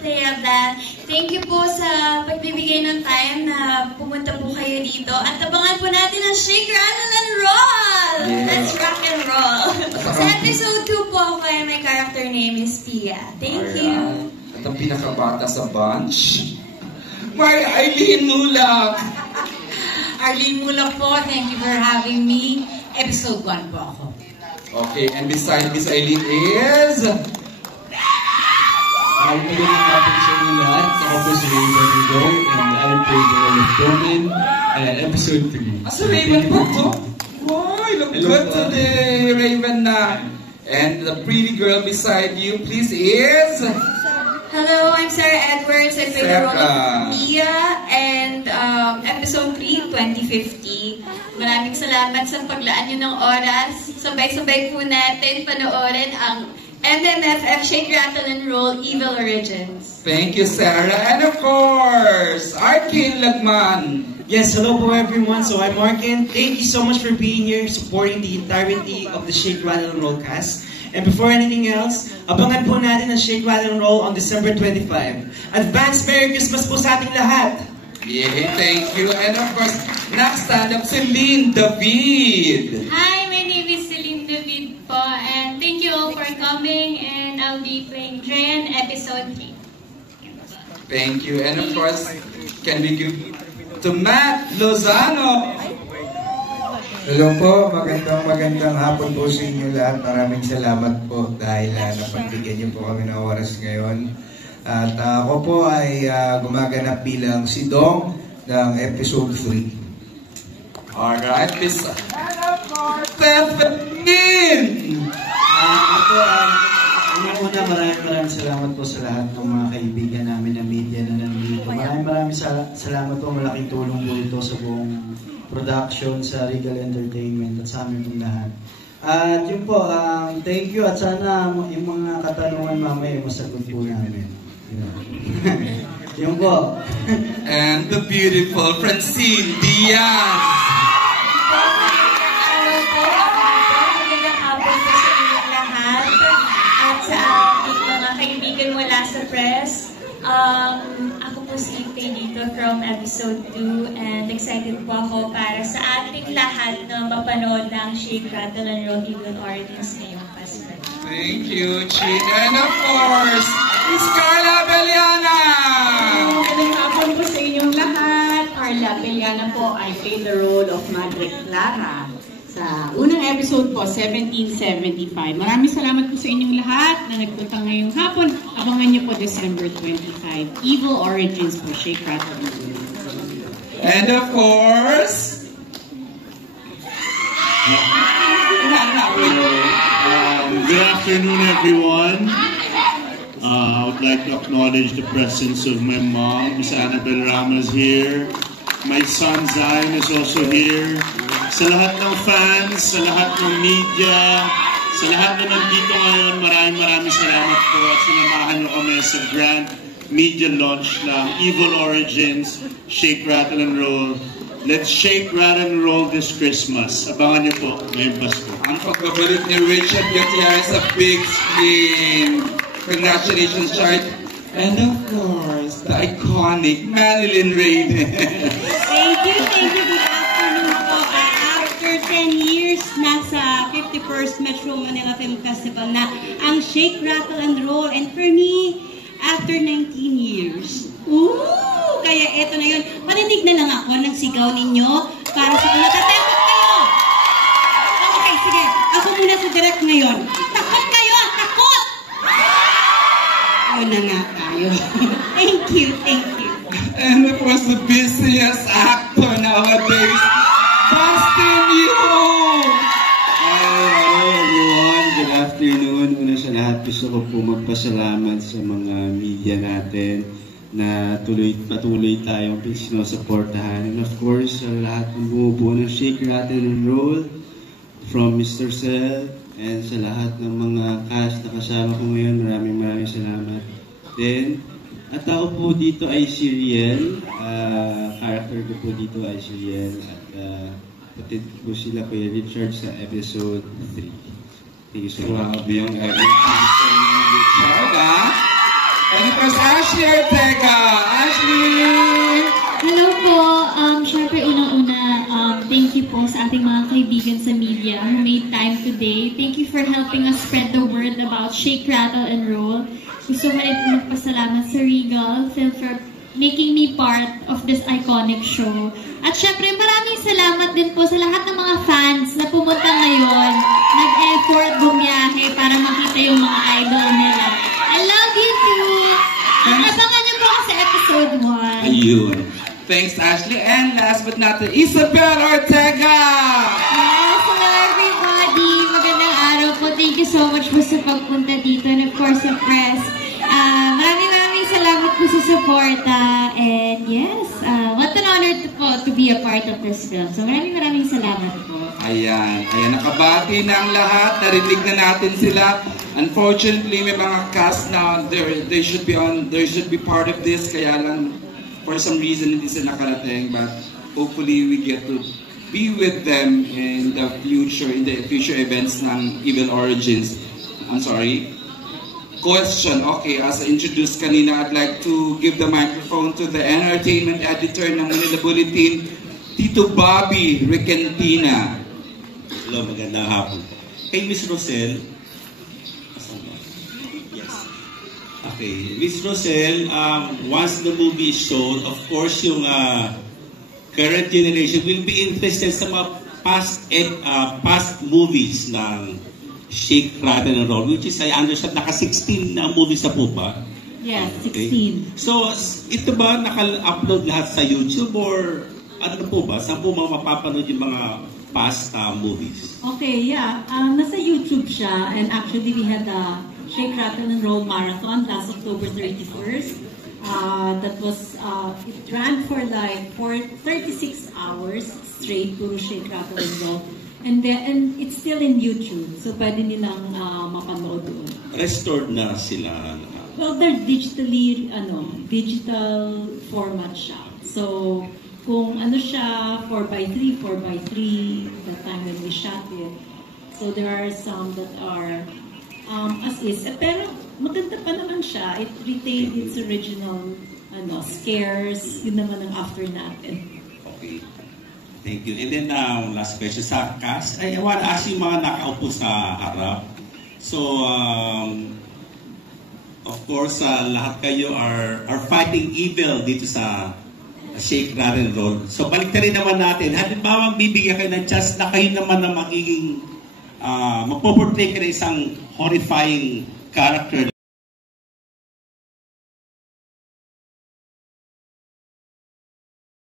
Teablan. Thank you po sa pagbibigay ng time na pumunta po kayo dito. At abangan po natin ang Shake, Rattle, and Roll! Yeah. Let's rock and roll! Sa episode 2 po ako ay my character name is Tia. Thank you. At ang pinakabata sa bunch, may Arlene Mulak! Arlene Mulak po, thank you for having me. Episode 1 po ako. Okay, and beside Miss Eileen is... Hi, magandang hapon sa inyo lahat. Ako po si Raven Hugo, and I play the role of Domin, episode 3. Sa Raven po to? Wow, look good today, Raven na. And the pretty girl beside you, please, is... Hello, I'm Sarah Edwards. I play the role of Mia, and episode 3, 2050. Maraming salamat sa paglaan nyo ng oras. Sabay-sabay po natin panoorin ang MMFF Shake, Rattle, and Roll Evil Origins. Thank you, Sarah. And of course, Arkin Lagman. Yes, hello po everyone. So I'm Arkin. Thank you so much for being here, supporting the entirety of the Shake, Rattle, and Roll cast. And before anything else, abangan po natin ang Shake, Rattle, and Roll on December 25. Advance Merry Christmas po sa ating lahat! Yeah, thank you. And of course, next stand-up, Celine David. Hi, my name is Celine David po, and thank you all for coming, and I'll be playing Dren, episode 3. Thank you. And of course, can we give to Matt Lozano? Hello po, magandang hapon po sa inyo lahat. Maraming salamat po dahil napagbigyan niyo po kami ng oras ngayon. At ako po ay gumaganap bilang si Dong ng episode 3. Alright, Miss Stephanie! Una, maraming salamat po sa lahat ng mga kaibigan namin na media na nandito. Maraming salamat po, malaking tulong po ito sa buong production, sa Regal Entertainment at sa amin pong lahat. At yun po, thank you at sana yung mga katanungan mamaya masagot po namin. Yun po. And the beautiful Francine Diaz. Magandang hapon po sa inyong lahat at sa ating mga kaibigan mula sa press. Ako po si Ipay dito from episode 2 and excited po ako para sa ating lahat na mapanood ng Shake, Rattle, and Roll Evil Origins ngayong Pasko. Thank you, Chin. And of course, Miss Carla Beliana! Magandang hapon po sa inyong lahat. Carla Beliana po, I play the role of Madre Clara. Sa unang episode po, 1775. Maraming salamat po sa inyong lahat na nagpunta ngayong hapon. Abangan niyo po December 25. Evil Origins po, Shake, Rattle, and Roll. And of course... Good afternoon, everyone. I would like to acknowledge the presence of my mom, Miss Annabel Ramos here. My son Zion is also here. Sa lahat ng fans, sa lahat ng media, sa lahat na nandito ngayon, maraming salamat po at sinamahan nyo kami sa grand media launch ng Evil Origins, Shake, Rattle, and Roll. Let's shake, rattle, and roll this Christmas. Abangan niyo po ngayong Pasko. Ang pagbabalik ni Richard Gutierrez sa big screen. Congratulations, Chart. And of course, the iconic Marilyn Raiden. Thank you. Good afternoon po. After 10 years, nasa 51st Metro Manila Film Festival na ang Shake, Rattle, and Roll. And for me, after 19 years. Kaya eto na yun. Paninig na lang ako ng sigaw ninyo para sa kung natatakot kayo. Okay, sige. Ako muna sa direct ngayon. Takot kayo! Takot! Yun na nga tayo. Thank you. And of course, the busiest actor nowadays, Dustin Yu! Hello everyone, good afternoon. Una sa lahat, gusto ko po magpasalamat sa mga media natin na patuloy tayong sinusuportahan. And of course, sa lahat ng bumubuo ng Shake, Rattle, and Roll, from Mr. Cell, and sa lahat ng mga cast na kasama ko ngayon, maraming salamat. Then, at ako po dito ay si Riel, character ko po dito ay si Riel, at patid po sila Kuya Richard sa episode 3. Thank you so much. Grabe yung everything sa Richard, ha? And of course, Ashley Ortega. Ashley! Hello po. Syempre, unang-una, thank you po sa ating mga kaibigan sa media who made time today. Thank you for helping us spread the word about Shake, Rattle, and Roll. Gusto ko rin magpasalamat sa Regal Film for making me part of this iconic show. At syempre, maraming salamat din po sa lahat ng mga fans na pumunta ngayon, nag-effort, bumiyahe para makita yung mga idol nila. I love you too! Abangan niyo po ako sa episode 1. Ayun. Thanks, Ashley. And last but not least, Isabel Ortega! Yes, hello everybody! Magandang araw po. Thank you so much po sa pagpunta dito. And of course, sa press. Maraming salamat po sa suporta. And yes, what an honor to be a part of this film. So maraming salamat po. Ayan. Nakabati na ang lahat. Narinig na natin sila. Unfortunately, may mga cast na they should be part of this. Kaya lang, for some reason, hindi sila nakarating. But hopefully, we get to be with them in the future events ng Evil Origins. I'm sorry. Question. Okay, as I introduced kanina, I'd like to give the microphone to the entertainment editor ng Manila Bulletin, Tito Bobby Recantina. Hello, magandang hapon. Kay Miss Rosel. Yes. Okay, Miss Rosel, once the movie is shown, of course, yung current generation will be interested sa mga past movies ng Shake, Rattle, and Roll, which is, I understand, naka-16 na movies na po ba? Yes, 16. Okay. So, ito ba naka-upload lahat sa YouTube or ano po ba? Saan po mapapanood yung mga past movies? Okay, yeah. Nasa YouTube siya, and actually we had a Shake, Rattle, and Roll marathon last October 31st. That was, it ran for 36 hours straight to Shake, Rattle, and Roll. And it's still in YouTube, so pwede nilang mapanood doon. Restored na sila. Well, they're digital format siya. So, kung ano siya, 4x3, 4x3, that time when we shot it. So, there are some that are as is. Pero, maganda pa naman siya. It retained its original scares. Yun naman ang after natin. Okay. Thank you. And then, last question sa cast. I want to ask yung mga nakaupo sa harap. So, of course, lahat kayo are fighting evil dito sa Shake, Rattle, and Roll. So, balik na rin naman natin. Halimbawa, bibigyan kayo ng chance na kayo naman na magiging magpo-portray ka ng isang horrifying character